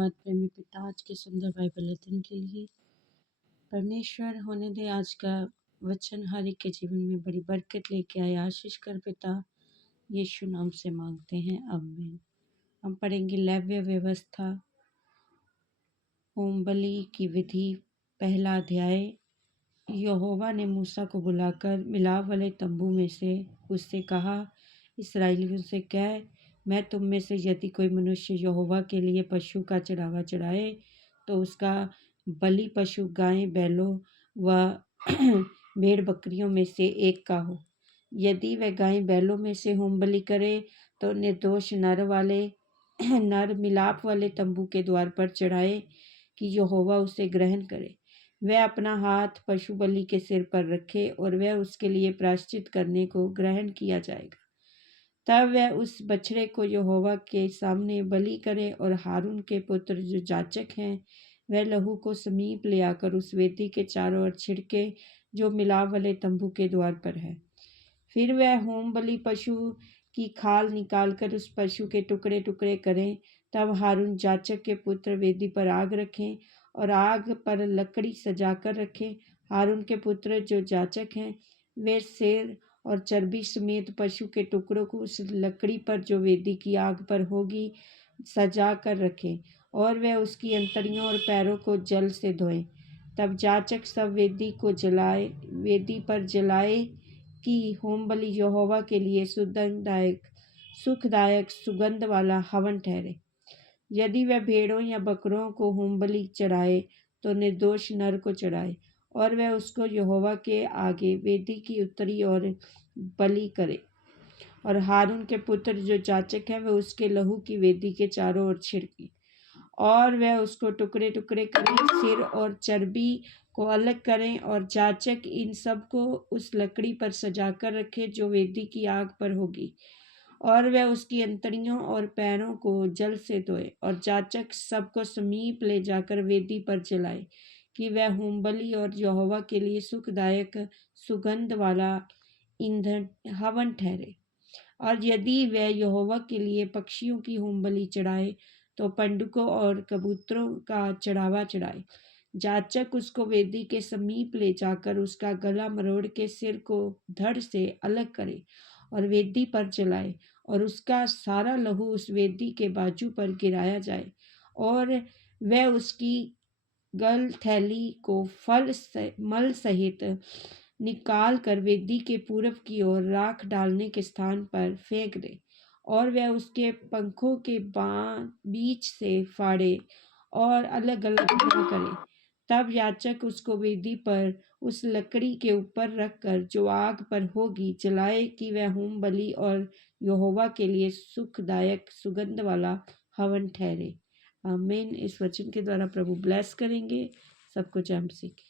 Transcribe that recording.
धन्यवाद प्रेमी पिता आज के सुंदर बाइबल अध्ययन के लिए। परमेश्वर होने दे आज का वचन हर एक के जीवन में बड़ी बरकत लेके आए। आशीष कर पिता, यीशु नाम से मांगते हैं, आमीन। हम पढ़ेंगे लेव्य व्यवस्था, होम बलि की विधि, पहला अध्याय। यहोवा ने मूसा को बुलाकर मिलाप वाले तंबू में से उससे कहा, इस्राएलियों से कह, मैं तुम में से यदि कोई मनुष्य यहोवा के लिए पशु का चढ़ावा चढ़ाए तो उसका बलि पशु गाय बैलों व भेड़ बकरियों में से एक का हो। यदि वह गाय बैलों में से होम बलि करे तो निर्दोष नर मिलाप वाले तंबू के द्वार पर चढ़ाए कि यहोवा उसे ग्रहण करे। वह अपना हाथ पशु बलि के सिर पर रखे और वह उसके लिए प्रायश्चित करने को ग्रहण किया जाएगा। तब वह उस बछड़े को यहोवा के सामने बलि करे और हारून के पुत्र जो जाचक हैं वह लहू को समीप ले आकर उस वेदी के चारों ओर छिड़के जो मिलाप वाले तंबू के द्वार पर है। फिर वह होम बलि पशु की खाल निकालकर उस पशु के टुकड़े टुकड़े करें। तब हारून जाचक के पुत्र वेदी पर आग रखें और आग पर लकड़ी सजाकर रखें। हारून के पुत्र जो जाचक हैं वे सिर और चर्बी समेत पशु के टुकड़ों को उस लकड़ी पर जो वेदी की आग पर होगी सजा कर रखें और वह उसकी अंतड़ियों और पैरों को जल से धोएं। तब जाचक सब वेदी पर जलाए कि होम बलि यहोवा के लिए सुखदायक सुगंध वाला हवन ठहरे। यदि वह भेड़ों या बकरों को होम बलि चढ़ाए तो निर्दोष नर को चढ़ाए और वह उसको यहोवा के आगे वेदी की उत्तरी ओर बलि करे और हारून के पुत्र जो जाचक है वह उसके लहू की वेदी के चारों ओर छिड़के और वह उसको टुकड़े टुकड़े करें। सिर और चर्बी को अलग करें और जाचक इन सब को उस लकड़ी पर सजाकर रखे जो वेदी की आग पर होगी और वह उसकी अंतड़ियों और पैरों को जल से धोए और जाचक सबको समीप ले जाकर वेदी पर जलाए कि वह होम बलि और यहोवा के लिए सुखदायक सुगंध वाला ईंधन हवन ठहरे। और यदि वह यहोवा के लिए पक्षियों की होम बलि चढ़ाए तो पंडुकों और कबूतरों का चढ़ावा चढ़ाए। जाचक उसको वेदी के समीप ले जाकर उसका गला मरोड़ के सिर को धड़ से अलग करे और वेदी पर जलाए और उसका सारा लहू उस वेदी के बाजू पर गिराया जाए और वह उसकी गल थैली को मल सहित निकाल कर वेदी के पूरब की ओर राख डालने के स्थान पर फेंक दे और वह उसके पंखों के बीच से फाड़े और अलग अलग न करे। तब याजक उसको वेदी पर उस लकड़ी के ऊपर रखकर जो आग पर होगी जलाए कि वह होम बलि और यहोवा के लिए सुखदायक सुगंध वाला हवन ठहरे। आमीन। इस वचन के द्वारा प्रभु ब्लेस करेंगे सबको। जय मसीह।